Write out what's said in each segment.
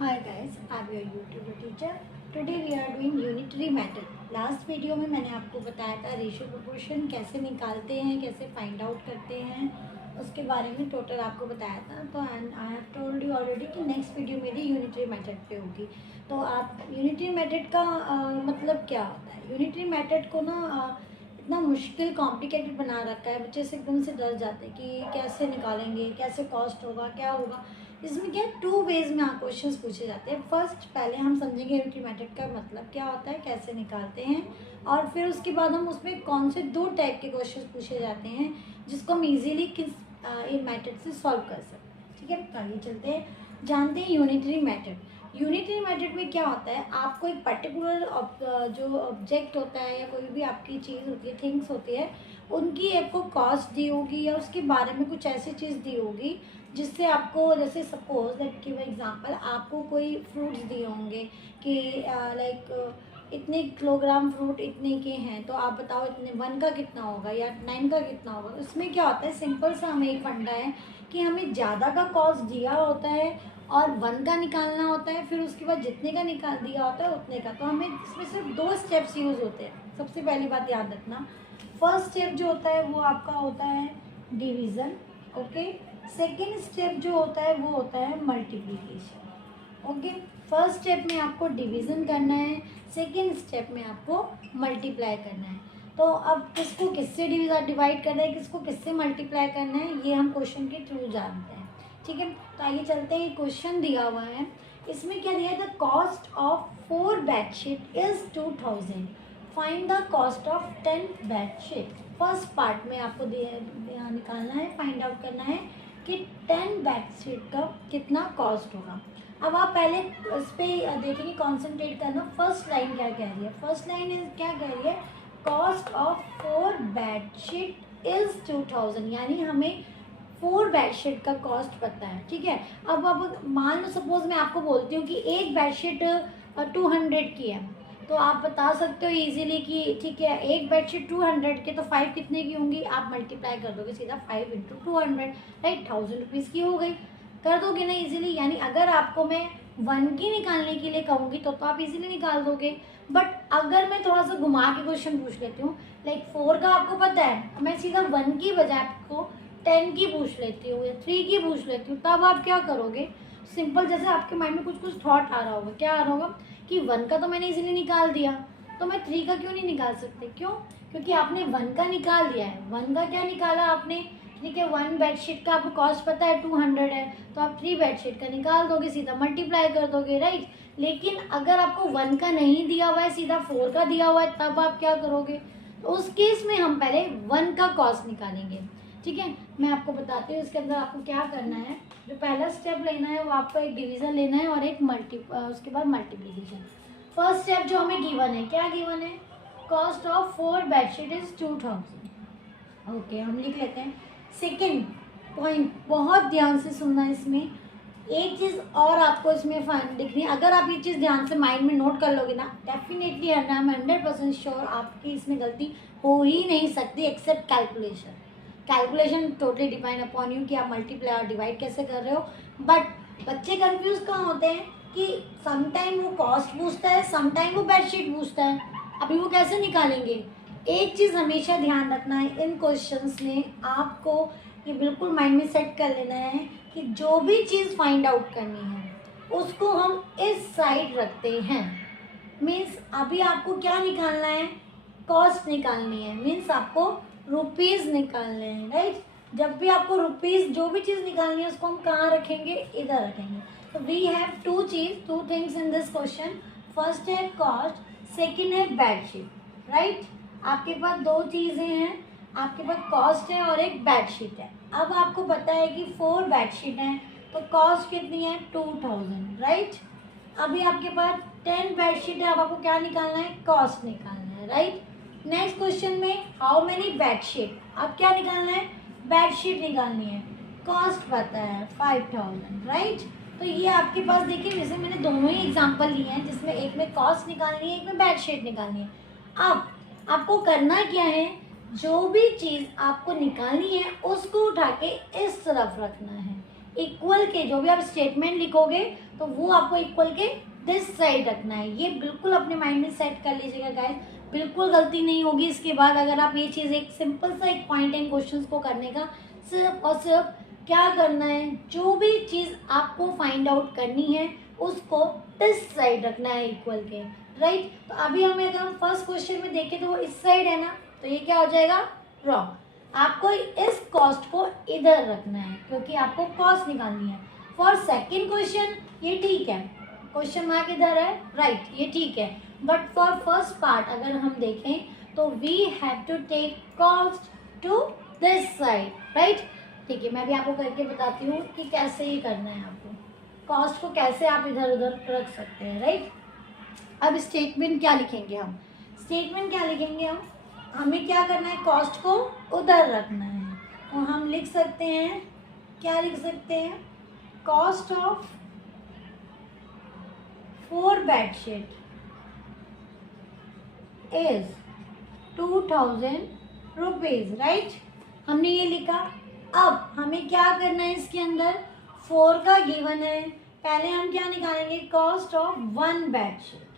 Hi guys, I'm your YouTube teacher. Today we are doing unitary method. Last video में मैंने आपको बताया था रेशियो प्रोपोर्शन कैसे निकालते हैं, कैसे फाइंड आउट करते हैं, उसके बारे में टोटल आपको बताया था। तो I have told you already कि नेक्स्ट वीडियो मेरी यूनिटरी मेथड पे होगी। तो आप यूनिटरी मेथड का मतलब क्या होता है? यूनिटरी मेथड को इतना मुश्किल कॉम्प्लिकेटेड बना रखा है, बच्चे से एकदम से डर जाते हैं कि कैसे निकालेंगे, कैसे कॉस्ट होगा, क्या होगा। इसमें क्या है, 2 वेज में क्वेश्चंस पूछे जाते हैं। फर्स्ट पहले हम समझेंगे यूनिटरी मेथड का मतलब क्या होता है, कैसे निकालते हैं, और फिर उसके बाद हम उसमें कौन से 2 टाइप के क्वेश्चंस पूछे जाते हैं जिसको हम इजीली किस मेथड से सॉल्व कर सकते हैं। ठीक है, आगे चलते हैं, जानते हैं यूनिटरी मेथड। यूनिटरी मेथड में क्या होता है, आपको एक पर्टिकुलर जो ऑब्जेक्ट होता है या कोई भी आपकी चीज़ होती है, थिंग्स होती है, उनकी आपको कॉस्ट दी होगी या उसके बारे में कुछ ऐसी चीज़ दी होगी जिससे आपको, जैसे सपोज लेट गिव एग्जांपल, आपको कोई फ्रूट्स दिए होंगे कि लाइक इतने किलोग्राम फ्रूट इतने के हैं, तो आप बताओ इतने 1 का कितना होगा या 9 का कितना होगा। तो इसमें क्या होता है, सिंपल सा हमें एक फंडा है कि हमें ज़्यादा का कॉस्ट दिया होता है और 1 का निकालना होता है, फिर उसके बाद जितने का निकाल दिया होता है उतने का। तो हमें इसमें सिर्फ 2 स्टेप्स यूज़ होते हैं। सबसे पहली बात याद रखना, फर्स्ट स्टेप जो होता है वो आपका होता है डिवीज़न, ओके। सेकेंड स्टेप जो होता है वो होता है मल्टीप्लिकेशन, ओके। फर्स्ट स्टेप में आपको डिवीज़न करना है, सेकेंड स्टेप में आपको मल्टीप्लाई करना है। तो अब किसको किससे डिवाइड करना है, किसको किससे मल्टीप्लाई करना है, ये हम क्वेश्चन के थ्रू जानते हैं। ठीक है, तो आइए चलते हैं। क्वेश्चन दिया हुआ है, इसमें क्या दिया है, the cost of 4 bedsheet is 2000, find the cost of 10 bedsheet. First part में आपको निकालना है, फाइंड आउट करना है कि 10 बेडशीट का कितना कॉस्ट होगा। अब आप पहले इस पर देखेंगे, कॉन्सेंट्रेट करना। फर्स्ट लाइन क्या कह रही है, फर्स्ट लाइन क्या कह रही है, कॉस्ट ऑफ 4 बेडशीट इज 2000, यानी हमें 4 बेडशीट का कॉस्ट पता है। ठीक है, अब मान लो सपोज मैं आपको बोलती हूँ कि एक बेडशीट 200 की है, तो आप बता सकते हो इजीली कि ठीक है, एक बेडशीट 200 के, तो 5 कितने की होंगी, आप मल्टीप्लाई कर दोगे सीधा 5 इंटू 200, राइट, 1000 रुपीज़ की हो गई। कर दोगे ना इजीली। यानी अगर आपको मैं 1 की निकालने के लिए कहूँगी तो आप इजीली निकाल दोगे। बट अगर मैं थोड़ा सा घुमा के क्वेश्चन पूछ लेती हूँ, लाइक 4 का आपको पता है, मैं सीधा 1 की बजाय आपको 10 की पूछ लेती हूँ या 3 की पूछ लेती हूँ, तब आप क्या करोगे, सिंपल जैसे आपके माइंड में कुछ थॉट आ रहा होगा। क्या आ रहा होगा कि 1 का तो मैंने इजीली निकाल दिया, तो मैं 3 का क्यों नहीं निकाल सकते। क्यों? क्योंकि आपने 1 का निकाल दिया है। 1 का क्या निकाला आपने, ठीक है, 1 बेडशीट का आपको कॉस्ट पता है 200 है, तो आप 3 बेडशीट का निकाल दोगे, सीधा मल्टीप्लाई कर दोगे, राइट। लेकिन अगर आपको 1 का नहीं दिया हुआ है, सीधा 4 का दिया हुआ है, तब आप क्या करोगे, तो उस केस में हम पहले 1 का कॉस्ट निकालेंगे। ठीक है, मैं आपको बताती हूँ इसके अंदर आपको क्या करना है। जो पहला स्टेप लेना है वो आपको एक डिवीज़न लेना है और एक उसके बाद मल्टीप्लिकेशन। फर्स्ट स्टेप जो हमें गिवन है, क्या गिवन है, cost of 4 bedsheet is 2000, okay, हम लिख लेते हैं। सेकेंड पॉइंट बहुत ध्यान से सुनना, इसमें एक चीज़ और आपको इसमें दिखनी है। अगर आप ये चीज़ ध्यान से माइंड में नोट कर लोगे ना, डेफिनेटली है ना, मैं 100% श्योर आपकी इसमें गलती हो ही नहीं सकती except calculation. Calculation totally depend upon you कि आप मल्टीप्लाई और डिवाइड कैसे कर रहे हो। बट बच्चे कंफ्यूज कहाँ होते हैं कि समटाइम वो कॉस्ट पूछता है, समटाइम वो बेडशीट पूछता है, अभी वो कैसे निकालेंगे। एक चीज़ हमेशा ध्यान रखना है इन क्वेश्चंस में, आपको ये बिल्कुल माइंड में सेट कर लेना है कि जो भी चीज़ फाइंड आउट करनी है उसको हम इस साइड रखते हैं। मीन्स अभी आपको क्या निकालना है, कॉस्ट निकालनी है, मीन्स आपको रुपीज़ निकालने हैं, राइट। जब भी आपको रुपीज़ जो भी चीज़ निकालनी है उसको हम कहाँ रखेंगे, इधर रखेंगे। तो we have two things in this question. First है कॉस्ट, सेकेंड है बेडशीट, राइट। आपके पास 2 चीज़ें हैं, आपके पास कॉस्ट है और एक बेडशीट है। अब आपको पता है कि 4 बेडशीट हैं, तो कॉस्ट कितनी है 2000, राइट। अभी आपके पास 10 बेडशीट है, अब आपको क्या निकालना है, कॉस्ट निकालना है, राइट। नेक्स्ट क्वेश्चन में हाउ मेनी बेडशीट, अब क्या निकालना है, बेडशीट निकालनी है, कॉस्ट पता है 5000, राइट। तो ये आपके पास देखिए, वैसे मैंने दोनों ही एग्जांपल लिए हैं जिसमें एक में कॉस्ट निकालनी है, एक में बेडशीट निकालनी है। अब आपको करना क्या है, जो भी चीज़ आपको निकालनी है उसको उठा के इस तरफ रखना है। इक्वल के जो भी आप स्टेटमेंट लिखोगे तो वो आपको इक्वल के दिस साइड रखना है। ये बिल्कुल अपने माइंड में सेट कर लीजिएगा गाइस, बिल्कुल गलती नहीं होगी इसके बाद अगर आप ये चीज़ एक सिंपल सा एक पॉइंट इन क्वेश्चंस को करने का सिर्फ और सिर्फ क्या करना है, जो भी चीज़ आपको फाइंड आउट करनी है उसको दिस साइड रखना है इक्वल के, राइट। तो अभी हमें अगर हम फर्स्ट क्वेश्चन में देखें तो वो इस साइड है ना, तो ये क्या हो जाएगा रॉन्ग। आपको इस कॉस्ट को इधर रखना है क्योंकि आपको कॉस्ट निकालनी है। फॉर सेकेंड क्वेश्चन ये ठीक है, क्वेश्चन मार्क इधर है, राइट, ये ठीक है। बट फॉर फर्स्ट पार्ट अगर हम देखें तो we have to take cost to this side, right. ठीक है, मैं भी आपको करके बताती हूँ कि कैसे ये करना है, आपको कॉस्ट को कैसे आप इधर उधर रख सकते हैं, राइट। अब स्टेटमेंट क्या लिखेंगे हम, स्टेटमेंट क्या लिखेंगे हम, हमें क्या करना है, कॉस्ट को उधर रखना है। तो हम लिख सकते हैं, क्या लिख सकते हैं, cost of 4 bedsheet is 2000 rupees, right. हमने ये लिखा। अब हमें क्या करना है, इसके अंदर 4 का गिवन है, पहले हम क्या निकालेंगे, कॉस्ट ऑफ 1 बेडशीट।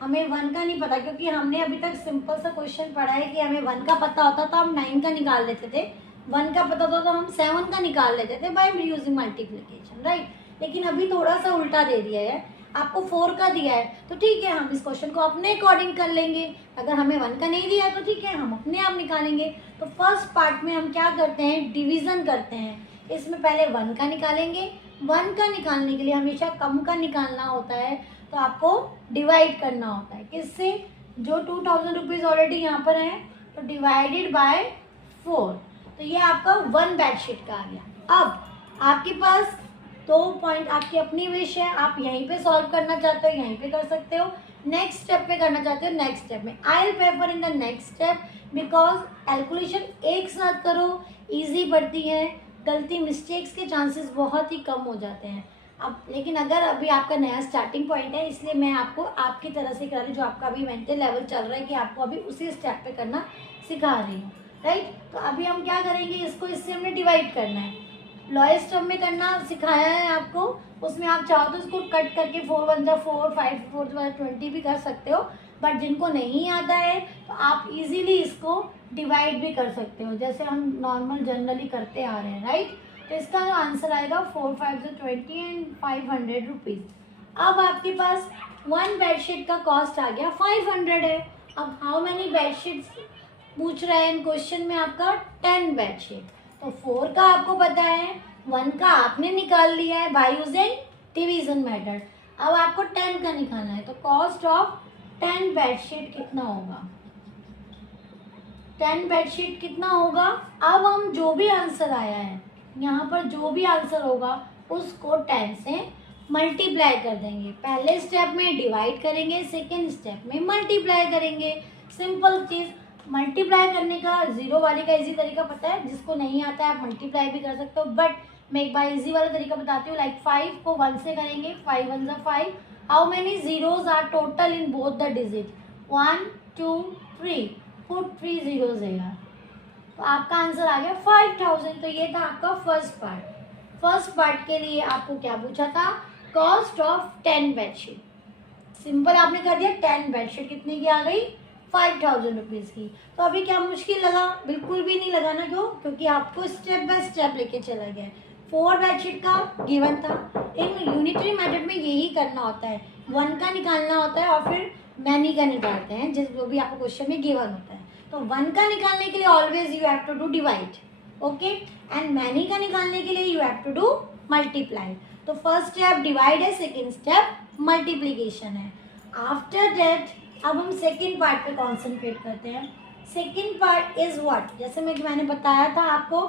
हमें 1 का नहीं पता क्योंकि हमने अभी तक सिंपल सा क्वेश्चन पढ़ा है कि हमें 1 का पता होता तो हम 9 का निकाल लेते थे, 1 का पता होता तो हम 7 का निकाल लेते थे बाय यूजिंग मल्टीप्लिकेशन, राइट। लेकिन अभी थोड़ा सा उल्टा दे दिया है, आपको 4 का दिया है तो ठीक है, हम इस क्वेश्चन को अपने अकॉर्डिंग कर लेंगे। अगर हमें 1 का नहीं दिया है तो ठीक है, हम अपने आप निकालेंगे। तो फर्स्ट पार्ट में हम क्या करते हैं, डिवीज़न करते हैं। इसमें पहले 1 का निकालेंगे, 1 का निकालने के लिए हमेशा कम का निकालना होता है, तो आपको डिवाइड करना होता है किससे, जो 2000 रुपीज़ ऑलरेडी यहाँ पर है तो डिवाइडेड बाय 4, तो ये आपका 1 बेडशीट का आ गया। अब आपके पास 2 पॉइंट, आपकी अपनी विश है, आप यहीं पे सॉल्व करना चाहते हो यहीं पे कर सकते हो, नेक्स्ट स्टेप पे करना चाहते हो नेक्स्ट स्टेप में। I will prefer in the next step because calculation एक साथ करो, ईजी पड़ती है, गलती मिस्टेक्स के चांसेस बहुत ही कम हो जाते हैं। अब लेकिन अगर अभी आपका नया स्टार्टिंग पॉइंट है इसलिए मैं आपको आपकी तरह से करा रही हूँ, जो आपका अभी मेंटल लेवल चल रहा है कि आपको अभी उसी स्टेप पे करना सिखा रही हूँ, राइट। तो अभी हम क्या करेंगे, इसको इससे हमने डिवाइड करना है, लोएस्ट टर्म में करना सिखाया है आपको, उसमें आप चाहो तो इसको कट करके 4 1 जा 4 5 4 20 भी कर सकते हो, बट जिनको नहीं आता है तो आप इजीली इसको डिवाइड भी कर सकते हो जैसे हम नॉर्मल जनरली करते आ रहे हैं, राइट। तो इसका जो आंसर आएगा 4 5 20 एंड 500 रुपीज़। अब आपके पास 1 बेडशीट का कॉस्ट आ गया 500 है। अब हाउ मैनी बेडशीट्स पूछ रहा है इन क्वेश्चन में, आपका 10 बेडशीट। तो 4 का आपको पता है, 1 का आपने निकाल लिया है बाय यूजिंग डिवीजन मेथड। अब आपको 10 का निकालना है, तो कॉस्ट ऑफ 10 बेडशीट कितना होगा, 10 बेडशीट कितना होगा। अब हम जो भी आंसर आया है यहाँ पर, जो भी आंसर होगा उसको 10 से मल्टीप्लाई कर देंगे। पहले स्टेप में डिवाइड करेंगे, सेकेंड स्टेप में मल्टीप्लाई करेंगे। सिंपल चीज़, मल्टीप्लाई करने का जीरो वाले का इजी तरीका पता है, जिसको नहीं आता है आप मल्टीप्लाई भी कर सकते हो, बट मैं एक बार इजी वाला तरीका बताती हूँ। लाइक 5 को 1 से करेंगे, 5 1 ज़ा 5। How many zeros are total in both the digit, 1 2 3, put 3 zeros है यार, तो आपका आंसर आ गया 5000। तो ये था आपका फर्स्ट पार्ट। फर्स्ट पार्ट के लिए आपको क्या पूछा था, कॉस्ट ऑफ 10 बेडशीट। सिंपल आपने कर दिया, 10 बेडशीट कितने की आ गई, 5000 रुपीज़ की। तो अभी क्या मुश्किल लगा, बिल्कुल भी नहीं लगा ना, क्यों, क्योंकि आपको स्टेप बाय स्टेप लेके चला गया। 4 बेडशीट का गिवन था, इन यूनिटरी मेथड में यही करना होता है, 1 का निकालना होता है और फिर मैनी का निकालते हैं, जिस जो भी आपको क्वेश्चन में गिवन होता है। तो 1 का निकालने के लिए always you have to do divide, okay, and many का निकालने के लिए you have to do multiply. तो फर्स्ट स्टेप डिवाइड है, सेकेंड स्टेप मल्टीप्लीकेशन है। आफ्टर दैट अब हम सेकेंड पार्ट पे कॉन्सेंट्रेट करते हैं। सेकेंड पार्ट इज व्हाट, जैसे मैंने बताया था आपको,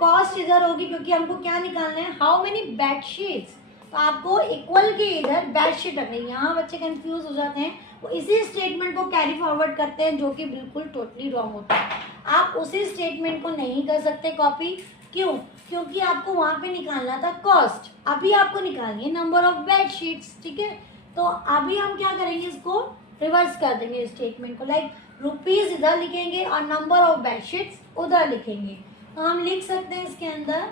कॉस्ट इधर होगी क्योंकि हमको क्या निकालना है, हाउ मेनी बेडशीट्स। तो आपको इक्वल के इधर बेडशीट रखनी है। यहाँ बच्चे कंफ्यूज हो जाते हैं, वो इसी स्टेटमेंट को कैरी फॉरवर्ड करते हैं जो कि बिल्कुल टोटली रॉन्ग होता है। आप उसी स्टेटमेंट को नहीं कर सकते कॉपी, क्यों, क्योंकि आपको वहाँ पे निकालना था कॉस्ट, अभी आपको निकालनी है नंबर ऑफ बेडशीट्स, ठीक है। तो अभी हम क्या करेंगे, इसको रिवर्स कर देंगे स्टेटमेंट को, लाइक रुपीज़ इधर लिखेंगे और नंबर ऑफ बेडशीट्स उधर लिखेंगे। तो हम लिख सकते हैं इसके अंदर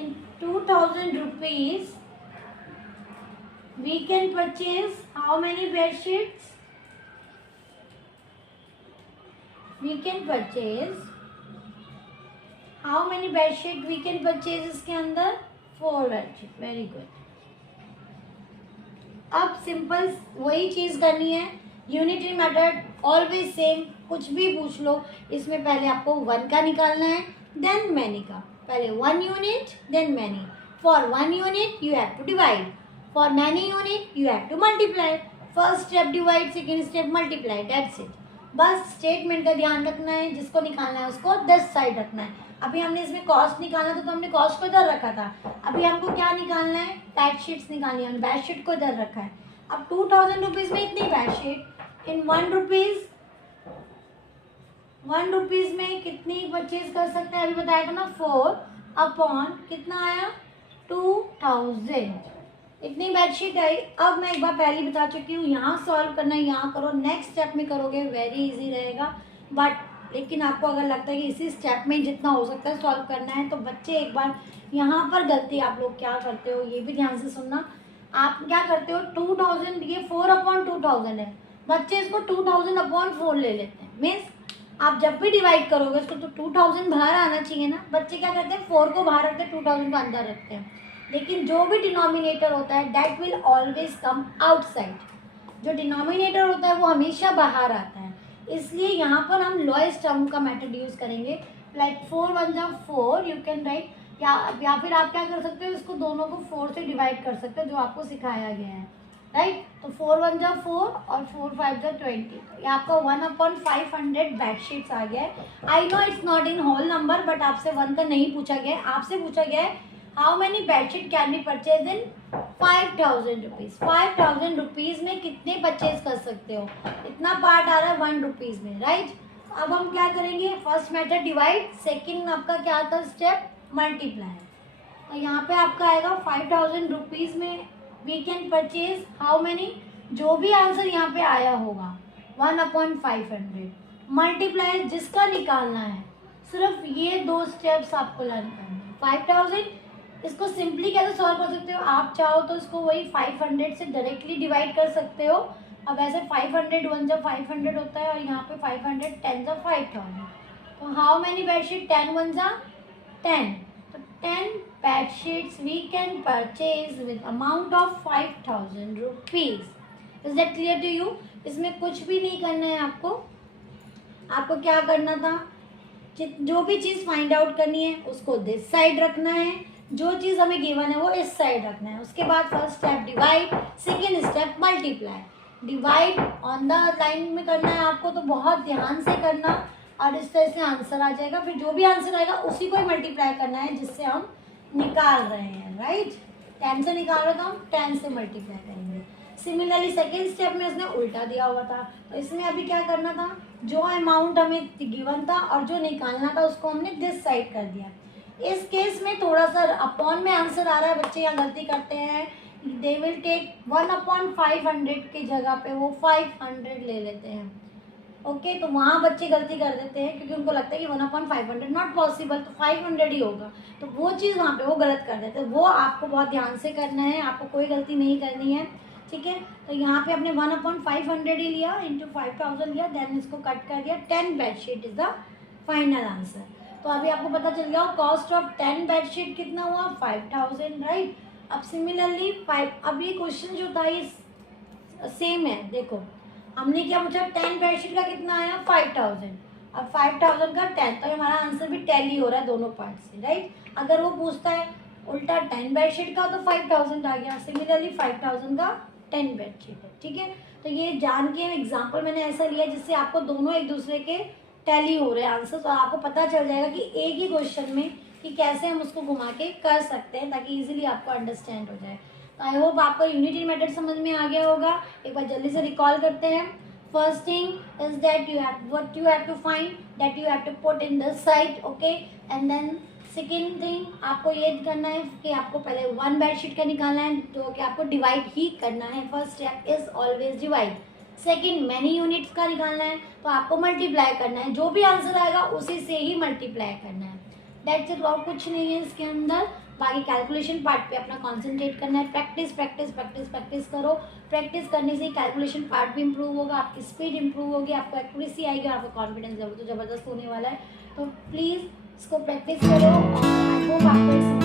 in 2000 rupees we can purchase how many bed sheets? We can purchase how many bed sheet we can purchase इसके अंदर 4 bed sheet. Very good. अब सिंपल वही चीज करनी है, यूनिटरी मेथड ऑलवेज सेम, कुछ भी पूछ लो इसमें पहले आपको 1 का निकालना है देन मैनी का, पहले 1 unit then many, for 1 unit you have to divide, for many unit you have to multiply, first step divide, second step multiply, that's it. बस स्टेटमेंट का ध्यान रखना है, जिसको निकालना है उसको दिस साइड रखना है। अभी हमने इसमें कॉस्ट निकालना था तो हमने कॉस्ट को इधर रखा था, अभी हमको क्या निकालना है, बेडशीट्स निकालनी है, हमने बेडशीट को इधर रखा है। अब 2000 रुपीज़ में इतनी बेडशीट, इन 1 रुपीज़ में कितनी परचेज कर सकते हैं, अभी बताया था ना 4 अपॉन कितना आया 2000, इतनी बेडशीट आई। अब मैं एक बार पहले बता चुकी हूँ, यहाँ सॉल्व करना है, यहाँ करो, नेक्स्ट स्टेप में करोगे वेरी इजी रहेगा, बट लेकिन आपको अगर लगता है कि इसी स्टेप में जितना हो सकता है सॉल्व करना है तो बच्चे एक बार यहाँ पर गलती आप लोग क्या करते हो ये भी ध्यान से सुनना। आप क्या करते हो 2000, ये 4 अपॉन 2000 है, बच्चे इसको 2000 अपॉन 4 ले लेते हैं। मीन्स आप जब भी डिवाइड करोगे उसको तो 2000 बाहर आना चाहिए ना, बच्चे क्या करते हैं 4 को बाहर रखते हैं 2000 को अंदर रखते हैं, लेकिन जो भी डिनोमिनेटर होता है that will always come outside, जो डिनोमिनेटर होता है वो हमेशा बाहर आता है, इसलिए यहाँ पर हम लोएस्ट टर्म का मेथड यूज़ करेंगे, लाइक 4 1 जा 4 यू कैन राइट, या फिर आप क्या कर सकते हो इसको दोनों को 4 से डिवाइड कर सकते हो जो आपको सिखाया गया है, राइट। तो 4 1 जा 4 और 4 5 जा 20, ये आपका 1/500 बेडशीट्स आ गया है। I know it's not in whole number, but आपसे 1 का नहीं पूछा गया है, आपसे पूछा गया है how many bedsheet can be purchase in 5000 rupees, 5000 rupees में कितने परचेज कर सकते हो, इतना पार्ट आ रहा है 1 रुपीज़ में, राइट। अब हम क्या करेंगे, फर्स्ट मेथड डिवाइड, सेकेंड आपका क्या था स्टेप मल्टीप्लाई, और यहाँ पे आपका आएगा 5000 रुपीज़ में we can purchase how many, जो भी आंसर यहाँ पे आया होगा 1/500 मल्टीप्लाई जिसका निकालना है, सिर्फ ये 2 स्टेप्स आपको लर्न करना है। 5000 इसको सिंपली कैसे सॉल्व कर सकते हो, आप चाहो तो इसको वही 500 से डायरेक्टली डिवाइड कर सकते हो। अब ऐसे 500 1 जा 500 होता है और यहाँ पे 500 10 जा 5000, तो हाउ मैनी बेडशीट 10 1 जा 10, तो 10 bedsheets we can purchase with amount of 5000 rupees. Is that clear to you? इसमें कुछ भी नहीं करना है आपको क्या करना था, जो भी चीज़ फाइंड आउट करनी है उसको दिस साइड रखना है, जो चीज़ हमें गिवन है वो इस साइड रखना है। उसके बाद first step divide, second step multiply. Divide on the line में करना है आपको, तो बहुत ध्यान से करना और इस तरह से आंसर आ जाएगा, फिर जो भी आंसर आएगा उसी को ही मल्टीप्लाई करना है जिससे हम निकाल रहे हैं, राइट। 10 से निकाल रहे तो हम 10 से मल्टीप्लाई करेंगे। सिमिलरली सेकेंड स्टेप में उसने उल्टा दिया हुआ था, तो इसमें अभी क्या करना था, जो अमाउंट हमें गिवन था और जो निकालना था उसको हमने दिस साइड कर दिया। इस केस में थोड़ा सा अपॉन में आंसर आ रहा है, बच्चे यहाँ गलती करते हैं, दे विल टेक 1/500 की जगह पे वो 500 ले लेते हैं, ओके। तो वहाँ बच्चे गलती कर देते हैं क्योंकि उनको लगता है कि 1/500 नॉट पॉसिबल, तो 500 ही होगा, तो वो चीज़ वहाँ पे वो गलत कर देते हैं। वो आपको बहुत ध्यान से करना है, आपको कोई गलती नहीं करनी है, ठीक है। तो यहाँ पे आपने 1/500 ही लिया, इंटू 5000 लिया, देन इसको कट कर दिया, 10 bedsheet is the final answer. तो अभी आपको पता चल गया कॉस्ट ऑफ 10 बेडशीट कितना हुआ 5000, राइट। अब सिमिलरली 5, अब ये क्वेश्चन जो था ये सेम है, देखो हमने क्या पूछा 10 बेडशीट का कितना आया 5000, अब 5000 का 10, तो हमारा आंसर भी टैली हो रहा है दोनों पार्ट से, राइट। अगर वो पूछता है उल्टा 10 बेडशीट का तो 5000 आ गया, सिमिलरली 5000 का 10 बेडशीट है, ठीक है। तो ये जान के एग्जाम्पल मैंने ऐसा लिया जिससे आपको दोनों एक दूसरे के टैली हो रहे हैं आंसर, तो आपको पता चल जाएगा कि एक ही क्वेश्चन में कि कैसे हम उसको घुमा के कर सकते हैं ताकि इजीली आपको अंडरस्टैंड हो जाए। तो आई होप आपको यूनिटरी मेथड समझ में आ गया होगा। एक बार जल्दी से रिकॉल करते हैं। First thing is that you have to find that you have to put in this side, okay. And then second thing आपको ये करना है कि आपको पहले 1 बेडशीट का निकालना है जो कि आपको डिवाइड ही करना है, first step is always divide. Second many units का निकालना है तो आपको मल्टीप्लाई करना है, जो भी आंसर आएगा उसी से ही मल्टीप्लाई करना है, दैट्स इट। और कुछ नहीं है इसके अंदर, बाकी कैलकुलेशन पार्ट पे अपना कॉन्सेंट्रेट करना है। प्रैक्टिस प्रैक्टिस प्रैक्टिस प्रैक्टिस करो। प्रैक्टिस करने से कैलकुलेशन पार्ट भी इंप्रूव होगा, आपकी स्पीड इंप्रूव होगी, आपको एक्यूरेसी आएगी और आपका कॉन्फिडेंस लेवल तो ज़बरदस्त होने वाला है। तो प्लीज़ इसको प्रैक्टिस करो और आई होप आपको